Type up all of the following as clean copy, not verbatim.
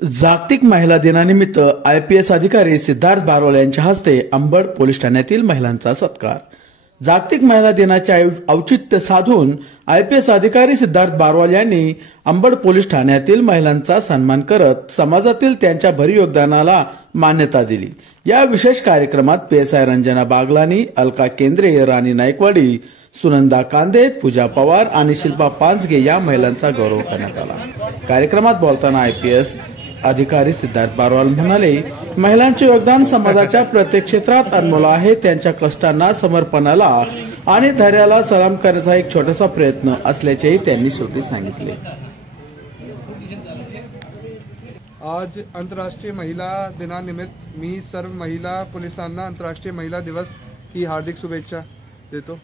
जागतिक महिला दिनानिमित्त IPS अधिकारी सिद्धार्थ बारोल यांच्या हस्ते अंबड पोलीस ठाण्यातील महिलांचा सत्कार। जागतिक महिला दिनाचे औचित्य साधून IPS अधिकारी सिद्धार्थ बारोल यांनी अंबड पोलीस ठाण्यातील महिलांचा सन्मान करत समाजातील त्यांच्या भरीव योगदानाला मान्यता दिली। या विशेष कार्यक्रमात PSI रंजना बागलानी, अलका केंद्रे, राणी नाईकवाडी, सुनंदा कांदे, पूजा पवार आणि शिल्पा पांचगे या महिलांचा गौरव करण्यात आला। कार्यक्रमात बोलताना IPS अधिकारी सिद्धार्थ बारोल म्हणाले, महिलांचे योगदान समाजाच्या प्रत्येक क्षेत्रात अनमोल आहे। त्यांच्या कष्टांना, समर्पणाला आणि धैर्याला सलाम करण्याचा एक छोटासा प्रयत्न असल्याचेही त्यांनी शेवटी सांगितले। आज अंतर्राष्ट्रीय महिला दिनानिमित्त मी सर्व महिला पोलिसांना अंतर्राष्ट्रीय महिला दिवस ही हार्दिक शुभेच्छा देतो।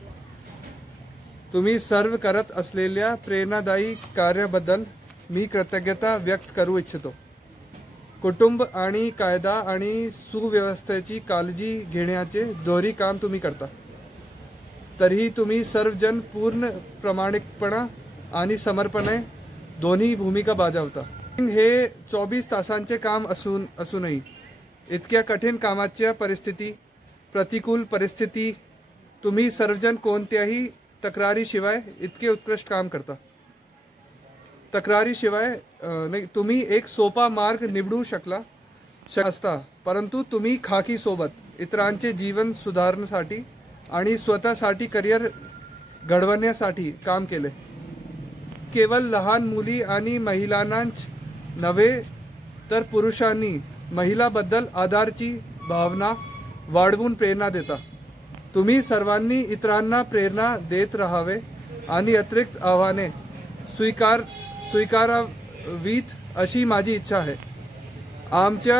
तुम्ही सर्व करत असलेल्या प्रेरणादायी कार्याबद्दल मी कृतज्ञता व्यक्त करू इच्छितो। कुटुंब आणि कायदा आणि सुव्यवस्थेची काळजी घेण्याचे दोन्ही काम तुम्ही करता, तरीही तुम्ही सर्वजण पूर्ण प्रामाणिकपणा आणि समर्पणे दोन्ही भूमिका बजावता। हे 24 तासांचे काम असूनही इतक्या कठीण कामाच्या प्रतिकूल परिस्थिती तुम्ही सर्वजण कोणत्याही तक्रारीशिवाय इतके उत्कृष्ट काम करता। तक्रारीशिवाय तुम्ही एक सोपा मार्ग निवडू शकला असता, परंतु तुम्ही खाकी सोबत इतरांचे जीवन सुधारण्यासाठी आणि स्वतःसाठी करिअर घडवण्यासाठी काम केले। केवळ लहान मुली आणि महिलांनाच नव्हे तर पुरुषांनी महिलांबद्दल आदराची भावना वाढवून प्रेरणा देता। तुम्ही सर्वांनी इतरांना प्रेरणा देत राहावे आणि अतिरिक्त आव्हाने स्वीकारावीत अशी माझी इच्छा आहे। आमच्या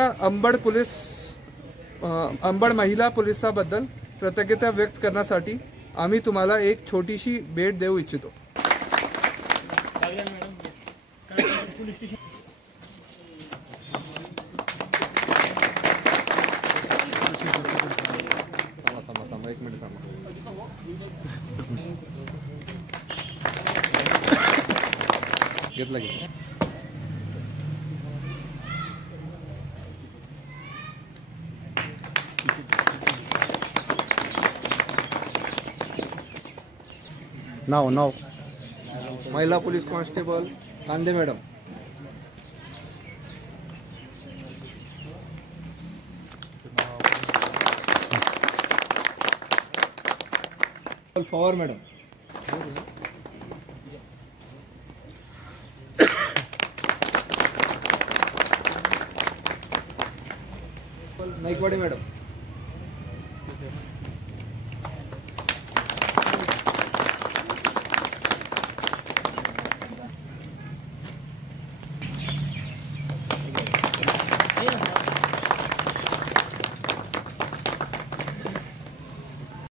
अंबड महिला पोलिसांबद्दल कृतज्ञता व्यक्त करण्यासाठी आम्ही तुम्हाला एक छोटीशी भेट देऊ इच्छितो। एक मिनिट घेतला नाव महिला पोलीस कांस्टेबल कांदे madam, Pawar madam, Naikwadi madam,